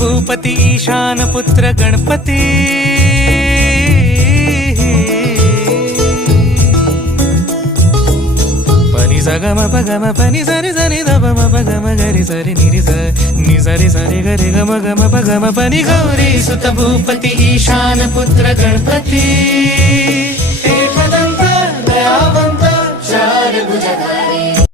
भूपती ईशान पुत्र गणपती पनि सगम पगम पनि सरि सरि ध म पगम गरि सरि नि सरि सरि गरि गम गम पगम पनि गौरी सुत भूपती ईशान पुत्र गणपती एकदंत दयावंत चार भुजधारी